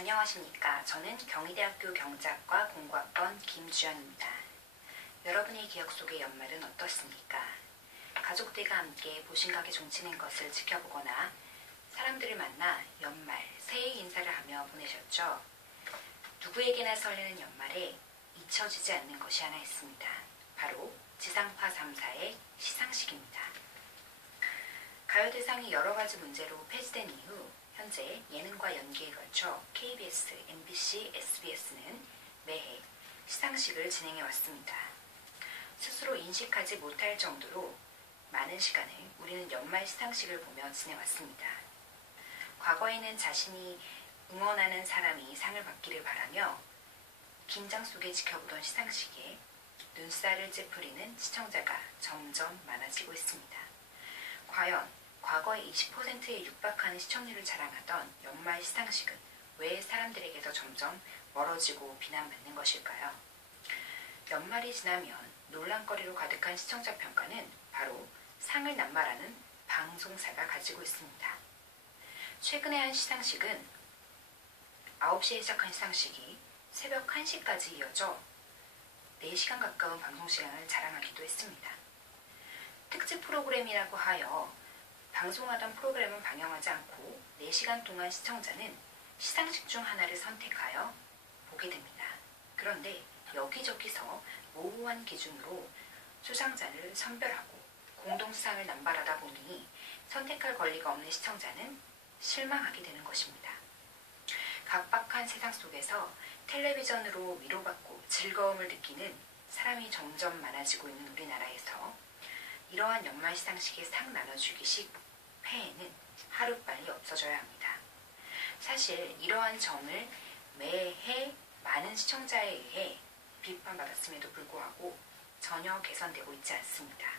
안녕하십니까. 저는 경희대학교 경제학과 공부학번 김주연입니다. 여러분의 기억 속의 연말은 어떻습니까? 가족들과 함께 보신각에 종치는 것을 지켜보거나 사람들을 만나 연말, 새해 인사를 하며 보내셨죠. 누구에게나 설레는 연말에 잊혀지지 않는 것이 하나 있습니다. 바로 지상파 3사의 시상식입니다. 가요대상이 여러 가지 문제로 폐지된 이후 현재 예능과 연기에 걸쳐 KBS, MBC, SBS는 매해 시상식을 진행해 왔습니다. 스스로 인식하지 못할 정도로 많은 시간을 우리는 연말 시상식을 보며 지내왔습니다. 과거에는 자신이 응원하는 사람이 상을 받기를 바라며 긴장 속에 지켜보던 시상식에 눈살을 찌푸리는 시청자가 점점 많아지고 있습니다. 과연 과거의 20%에 육박하는 시청률을 자랑하던 연말 시상식은 왜 사람들에게서 점점 멀어지고 비난받는 것일까요? 연말이 지나면 논란거리로 가득한 시청자 평가는 바로 상을 남발하는 방송사가 가지고 있습니다. 최근에 한 시상식은 9시에 시작한 시상식이 새벽 1시까지 이어져 4시간 가까운 방송시간을 자랑하기도 했습니다. 특집 프로그램이라고 하여 방송하던 프로그램은 방영하지 않고 4시간 동안 시청자는 시상식 중 하나를 선택하여 보게 됩니다. 그런데 여기저기서 모호한 기준으로 수상자를 선별하고 공동수상을 남발하다 보니 선택할 권리가 없는 시청자는 실망하게 되는 것입니다. 각박한 세상 속에서 텔레비전으로 위로받고 즐거움을 느끼는 사람이 점점 많아지고 있는 우리나라에서 이러한 연말 시상식의 상 나눠주기식 폐해는 하루빨리 없어져야 합니다. 사실 이러한 점을 매해 많은 시청자에 의해 비판받았음에도 불구하고 전혀 개선되고 있지 않습니다.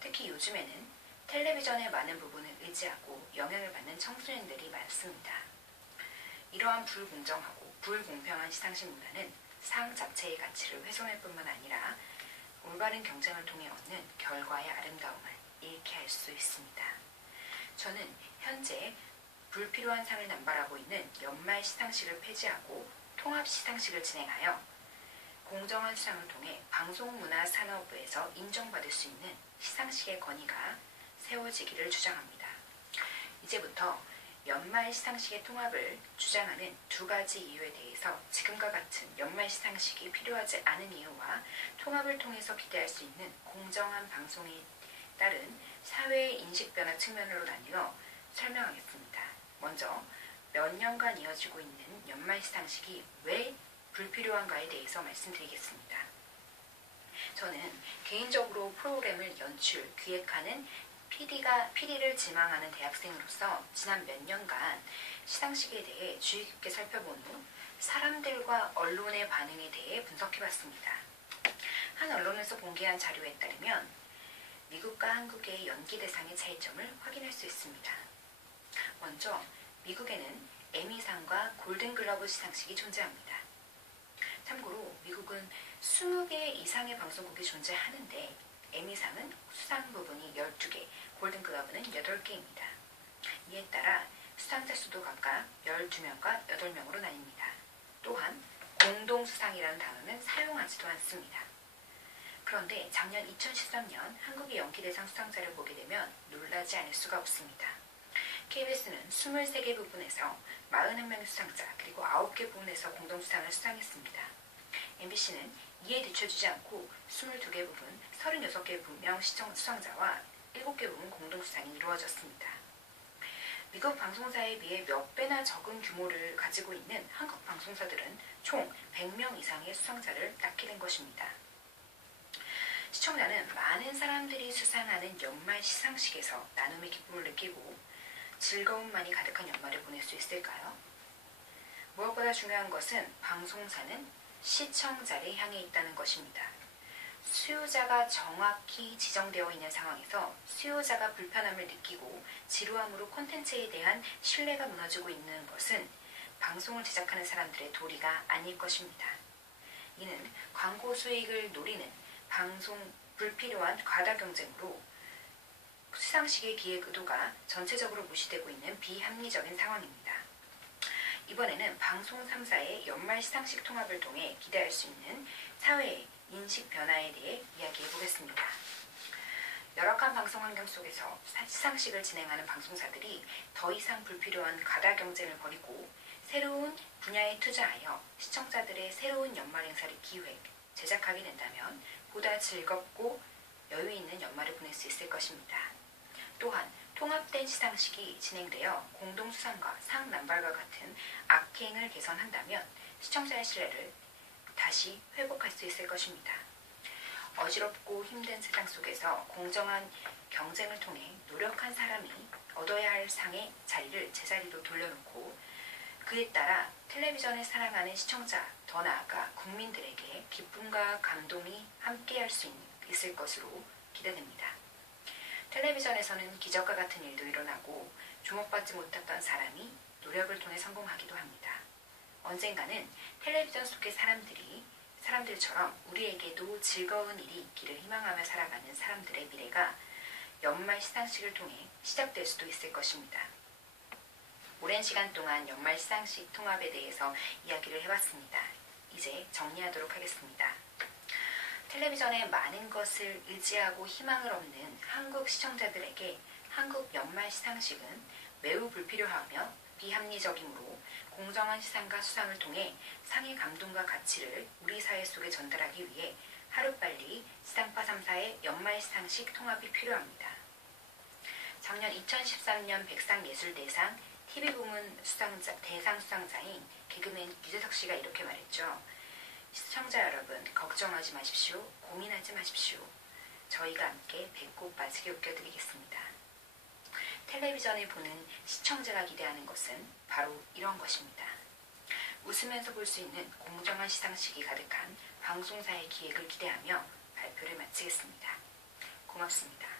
특히 요즘에는 텔레비전의 많은 부분을 의지하고 영향을 받는 청소년들이 많습니다. 이러한 불공정하고 불공평한 시상식 문화는 상 자체의 가치를 훼손할 뿐만 아니라 올바른 경쟁을 통해 얻는 결과의 아름다움을 잃게 할 수 있습니다. 저는 현재 불필요한 상을 남발하고 있는 연말 시상식을 폐지하고 통합 시상식을 진행하여 공정한 수상을 통해 방송문화산업부에서 인정받을 수 있는 시상식의 권위가 세워지기를 주장합니다. 이제부터 연말 시상식의 통합을 주장하는 두 가지 이유에 대해서 지금과 같은 연말 시상식이 필요하지 않은 이유와 통합을 통해서 기대할 수 있는 공정한 방송에 따른 사회의 인식 변화 측면으로 나뉘어 설명하겠습니다. 먼저 몇 년간 이어지고 있는 연말 시상식이 왜 불필요한가에 대해서 말씀드리겠습니다. 저는 개인적으로 프로그램을 연출, 기획하는 PD를 지망하는 대학생으로서 지난 몇 년간 시상식에 대해 주의 깊게 살펴본 후 사람들과 언론의 반응에 대해 분석해봤습니다. 한 언론에서 공개한 자료에 따르면 미국과 한국의 연기 대상의 차이점을 확인할 수 있습니다. 먼저 미국에는 에미상과 골든글러브 시상식이 존재합니다. 참고로 미국은 20개 이상의 방송국이 존재하는데 에미상은 수상 부분이 12개, 골든글러브는 8개입니다. 이에 따라 수상자 수도 각각 12명과 8명으로 나뉩니다. 또한 공동수상이라는 단어는 사용하지도 않습니다. 그런데 작년 2013년 한국의 연기대상 수상자를 보게 되면 놀라지 않을 수가 없습니다. KBS는 23개 부분에서 41명의 수상자 그리고 9개 부분에서 공동수상을 수상했습니다. MBC는 이에 뒤처지지 않고 22개 부분, 36개 명 수상자와 7개 부분 공동수상이 이루어졌습니다. 미국 방송사에 비해 몇 배나 적은 규모를 가지고 있는 한국 방송사들은 총 100명 이상의 수상자를 낳게 된 것입니다. 시청자는 많은 사람들이 수상하는 연말 시상식에서 나눔의 기쁨을 느끼고 즐거움만이 가득한 연말을 보낼 수 있을까요? 무엇보다 중요한 것은 방송사는 시청자를 향해 있다는 것입니다. 수요자가 정확히 지정되어 있는 상황에서 수요자가 불편함을 느끼고 지루함으로 콘텐츠에 대한 신뢰가 무너지고 있는 것은 방송을 제작하는 사람들의 도리가 아닐 것입니다. 이는 광고 수익을 노리는 방송 불필요한 과다 경쟁으로 시상식의 기획 의도가 전체적으로 무시되고 있는 비합리적인 상황입니다. 이번에는 방송 3사의 연말 시상식 통합을 통해 기대할 수 있는 사회의 인식 변화에 대해 이야기해 보겠습니다. 열악한 방송 환경 속에서 시상식을 진행하는 방송사들이 더 이상 불필요한 가다 경쟁을 벌이고 새로운 분야에 투자하여 시청자들의 새로운 연말 행사를 기획, 제작하게 된다면 보다 즐겁고 여유 있는 연말을 보낼 수 있을 것입니다. 또한 통합된 시상식이 진행되어 공동수상과 상남발과 같은 악행을 개선한다면 시청자의 신뢰를 다시 회복할 수 있을 것입니다. 어지럽고 힘든 세상 속에서 공정한 경쟁을 통해 노력한 사람이 얻어야 할 상의 자리를 제자리로 돌려놓고 그에 따라 텔레비전을 사랑하는 시청자, 더 나아가 국민들에게 기쁨과 감동이 함께할 수 있을 것으로 기대됩니다. 텔레비전에서는 기적과 같은 일도 일어나고 주목받지 못했던 사람이 노력을 통해 성공하기도 합니다. 언젠가는 텔레비전 속의 사람들처럼 우리에게도 즐거운 일이 있기를 희망하며 살아가는 사람들의 미래가 연말 시상식을 통해 시작될 수도 있을 것입니다. 오랜 시간 동안 연말 시상식 통합에 대해서 이야기를 해봤습니다. 이제 정리하도록 하겠습니다. 텔레비전에 많은 것을 의지하고 희망을 얻는 한국 시청자들에게 한국 연말 시상식은 매우 불필요하며 비합리적이므로 공정한 시상과 수상을 통해 상의 감동과 가치를 우리 사회 속에 전달하기 위해 하루빨리 시상파 3사의 연말 시상식 통합이 필요합니다. 작년 2013년 백상예술대상 TV부문 대상 수상자인 개그맨 유재석 씨가 이렇게 말했죠. 시청자 여러분, 걱정하지 마십시오. 고민하지 마십시오. 저희가 함께 배꼽 빠지게 웃겨드리겠습니다. 텔레비전을 보는 시청자가 기대하는 것은 바로 이런 것입니다. 웃으면서 볼 수 있는 공정한 시상식이 가득한 방송사의 기획을 기대하며 발표를 마치겠습니다. 고맙습니다.